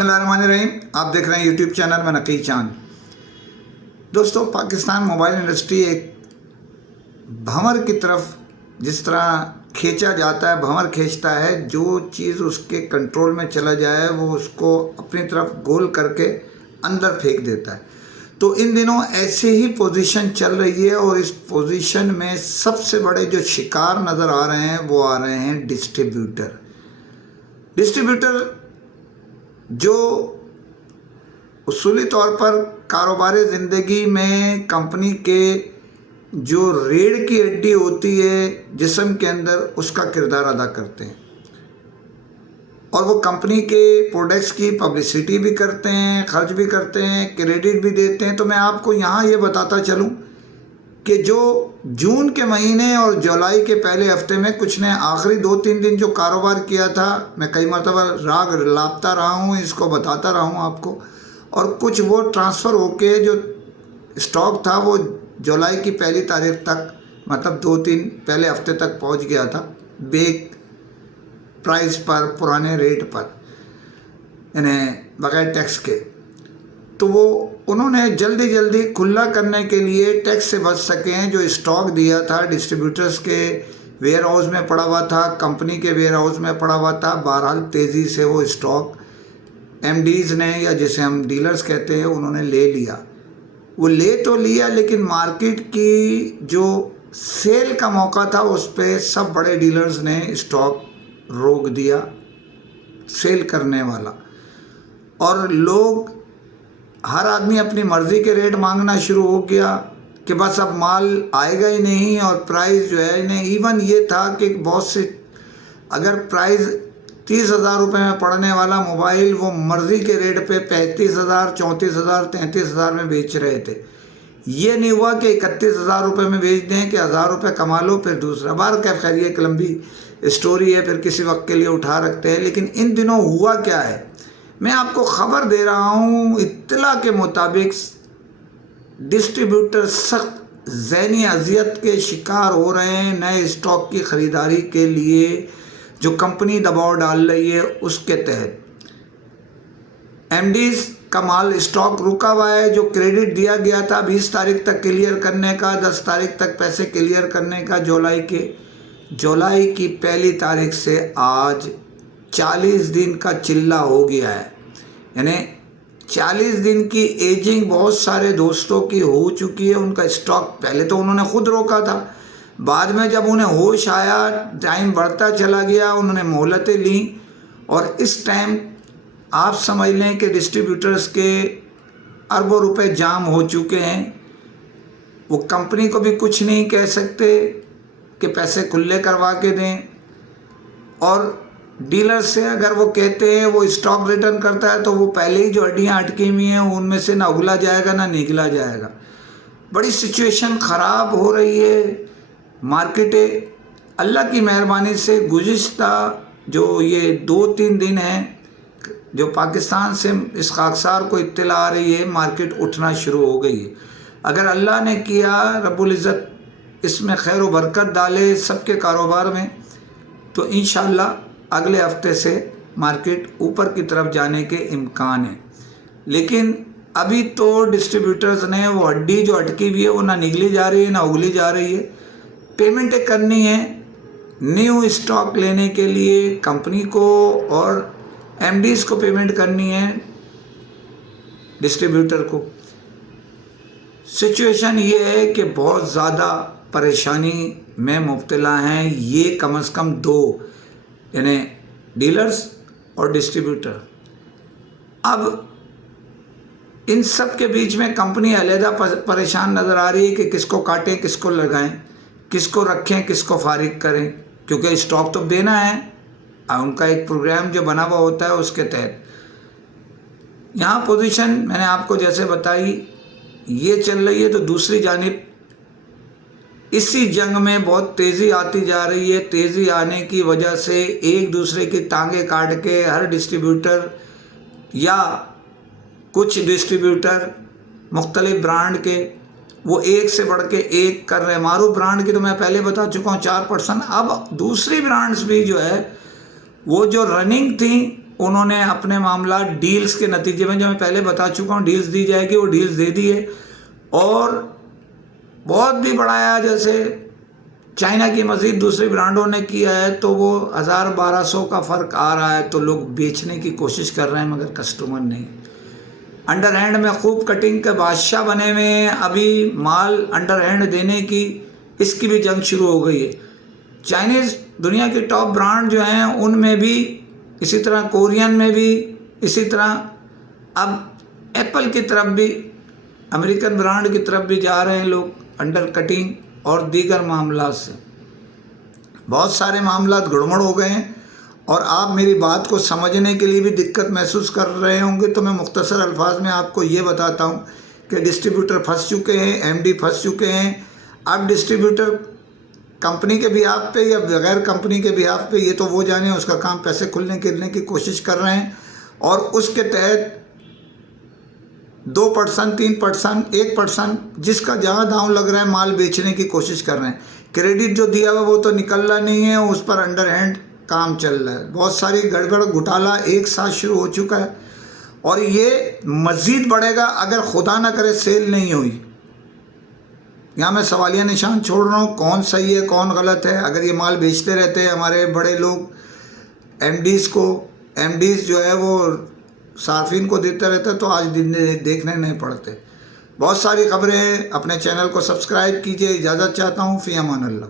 बिस्मिल्लाहिर्रहमानिर्रहीम। आप देख रहे हैं यूट्यूब चैनल में नकी चांद। दोस्तों, पाकिस्तान मोबाइल इंडस्ट्री एक भंवर की तरफ जिस तरह खींचा जाता है, भंवर खींचता है, जो चीज़ उसके कंट्रोल में चला जाए वो उसको अपनी तरफ गोल करके अंदर फेंक देता है। तो इन दिनों ऐसे ही पोजीशन चल रही है और इस पोजीशन में सबसे बड़े जो शिकार नज़र आ रहे हैं वो आ रहे हैं डिस्ट्रीब्यूटर। जो उसूली तौर पर कारोबारी ज़िंदगी में कंपनी के जो रीढ़ की हड्डी होती है जिस्म के अंदर, उसका किरदार अदा करते हैं और वो कंपनी के प्रोडक्ट्स की पब्लिसिटी भी करते हैं, खर्च भी करते हैं, क्रेडिट भी देते हैं। तो मैं आपको यहाँ ये बताता चलूँ कि जो जून के महीने और जुलाई के पहले हफ्ते में कुछ ने आखिरी 2-3 दिन जो कारोबार किया था, मैं कई मरतबा राग लापता रहा हूँ, इसको बताता रहा हूँ आपको, और कुछ वो ट्रांसफ़र होके जो स्टॉक था वो जुलाई की पहली तारीख तक, मतलब 2-3 पहले हफ्ते तक पहुँच गया था बेक प्राइस पर, पुराने रेट पर, यानी बगैर टैक्स के। तो वो उन्होंने जल्दी खुला करने के लिए, टैक्स से बच सकें, जो स्टॉक दिया था डिस्ट्रीब्यूटर्स के वेयर हाउस में पड़ा हुआ था, कंपनी के वेयर हाउस में पड़ा हुआ था, बहरहाल तेज़ी से वो स्टॉक एमडीज़ ने, या जिसे हम डीलर्स कहते हैं, उन्होंने ले लिया। वो ले तो लिया, लेकिन मार्केट की जो सेल का मौका था उस पर सब बड़े डीलर्स ने स्टॉक रोक दिया सेल करने वाला, और लोग, हर आदमी अपनी मर्ज़ी के रेट मांगना शुरू हो गया कि बस अब माल आएगा ही नहीं, और प्राइस जो है इन्हें, इवन ये था कि बहुत से अगर प्राइस 30,000 रुपये में पड़ने वाला मोबाइल वो मर्ज़ी के रेट पे 35,000, 34,000, 33,000 में बेच रहे थे। ये नहीं हुआ कि 31,000 रुपये में बेच दें कि 1,000 रुपये कमा लो फिर दूसरा बार। क्या खैर, ये एक लंबी स्टोरी है, फिर किसी वक्त के लिए उठा रखते हैं। लेकिन इन दिनों हुआ क्या है, मैं आपको ख़बर दे रहा हूँ, इत्तला के मुताबिक डिस्ट्रीब्यूटर सख्त ज़हनी अज़ियत के शिकार हो रहे हैं नए स्टॉक की ख़रीदारी के लिए, जो कंपनी दबाव डाल रही है उसके तहत। एमडीज़ का माल स्टॉक रुका हुआ है, जो क्रेडिट दिया गया था 20 तारीख तक क्लियर करने का, 10 तारीख तक पैसे क्लियर करने का, जुलाई की पहली तारीख से आज 40 दिन का चिल्ला हो गया है। यानी 40 दिन की एजिंग बहुत सारे दोस्तों की हो चुकी है। उनका स्टॉक पहले तो उन्होंने खुद रोका था, बाद में जब उन्हें होश आया, टाइम बढ़ता चला गया, उन्होंने मोहलतें लीं, और इस टाइम आप समझ लें कि डिस्ट्रीब्यूटर्स के अरबों रुपए जाम हो चुके हैं। वो कंपनी को भी कुछ नहीं कह सकते कि पैसे खुले करवा के दें, और डीलर से अगर वो कहते हैं वो स्टॉक रिटर्न करता है तो वो पहले ही जो हड्डियाँ अटकी हुई हैं उनमें से ना उगला जाएगा ना निगला जाएगा। बड़ी सिचुएशन ख़राब हो रही है। मार्केटें अल्लाह की मेहरबानी से गुज़िश्ता जो ये 2-3 दिन हैं, जो पाकिस्तान से इस खाकसार को इत्तला आ रही है, मार्केट उठना शुरू हो गई है। अगर अल्लाह ने किया, रब्बुल इज़्ज़त इसमें खैर व बरकत डाले सबके कारोबार में, तो इंशाअल्लाह अगले हफ्ते से मार्केट ऊपर की तरफ जाने के इम्कान हैं। लेकिन अभी तो डिस्ट्रीब्यूटर्स ने वो हड्डी जो अटकी हुई है वो ना निगली जा रही है ना उगली जा रही है। पेमेंटें करनी है न्यू स्टॉक लेने के लिए कंपनी को, और एमडीज़ को पेमेंट करनी है डिस्ट्रीब्यूटर को। सिचुएशन ये है कि बहुत ज़्यादा परेशानी में मुब्तला हैं ये कम से कम 2, यानी डीलर्स और डिस्ट्रीब्यूटर। अब इन सब के बीच में कंपनी अलहदा परेशान नज़र आ रही है कि किसको काटें, किसको लगाएं, किसको रखें, किसको फारिग करें, क्योंकि स्टॉक तो देना है। उनका एक प्रोग्राम जो बना हुआ होता है उसके तहत यहाँ पोजीशन मैंने आपको जैसे बताई ये चल रही है। तो दूसरी जानिब इसी जंग में बहुत तेज़ी आती जा रही है। तेज़ी आने की वजह से एक दूसरे की टांगे काट के हर डिस्ट्रीब्यूटर या कुछ डिस्ट्रीब्यूटर मुख्तलिफ ब्रांड के वो एक से बढ़ के एक कर रहे हैं। मारूफ ब्रांड की तो मैं पहले बता चुका हूँ 4%। अब दूसरी ब्रांड्स भी जो है वो जो रनिंग थी उन्होंने अपने मामला डील्स के नतीजे में, जो मैं पहले बता चुका हूँ, डील्स दी जाएगी, वो डील्स दे दिए और बहुत भी बढ़ाया। जैसे चाइना की मज़ीद दूसरी ब्रांडों ने किया है तो वो 1000-1200 का फ़र्क आ रहा है, तो लोग बेचने की कोशिश कर रहे हैं मगर कस्टमर नहीं। अंडर हैंड में खूब कटिंग के बादशाह बने हुए हैं, अभी माल अंडर हैंड देने की इसकी भी जंग शुरू हो गई है। चाइनीज़ दुनिया की टॉप ब्रांड जो हैं उनमें भी इसी तरह, कोरियन में भी इसी तरह, अब एप्पल की तरफ भी, अमेरिकन ब्रांड की तरफ भी जा रहे हैं लोग अंडर कटिंग और दीगर मामला से। बहुत सारे मामला गड़बड़ हो गए हैं और आप मेरी बात को समझने के लिए भी दिक्कत महसूस कर रहे होंगे, तो मैं मुख्तसर अल्फाज में आपको ये बताता हूँ कि डिस्ट्रीब्यूटर फंस चुके हैं, एमडी फंस चुके हैं। अब डिस्ट्रीब्यूटर कंपनी के बिहाफ पे या बगैर कंपनी के बिहाफ पे, ये तो वो जाने, उसका काम पैसे खुलने गिरने की कोशिश कर रहे हैं और उसके तहत 2%, 3%, 1% जिसका जहाँ दांव लग रहा है माल बेचने की कोशिश कर रहे हैं। क्रेडिट जो दिया हुआ वो तो निकल रहा नहीं है, उस पर अंडर हैंड काम चल रहा है। बहुत सारी गड़बड़ घोटाला एक साथ शुरू हो चुका है और ये मज़ीद बढ़ेगा अगर खुदा ना करे सेल नहीं हुई। यहाँ मैं सवालिया निशान छोड़ रहा हूँ, कौन सही है कौन गलत है। अगर ये माल बेचते रहते हैं हमारे बड़े लोग एमडीज़ जो है वो सार्फिन को देते रहते तो आज दिन देखने नहीं पड़ते। बहुत सारी खबरें हैं, अपने चैनल को सब्सक्राइब कीजिए। इजाज़त चाहता हूँ, फ़ी अमान अल्लाह।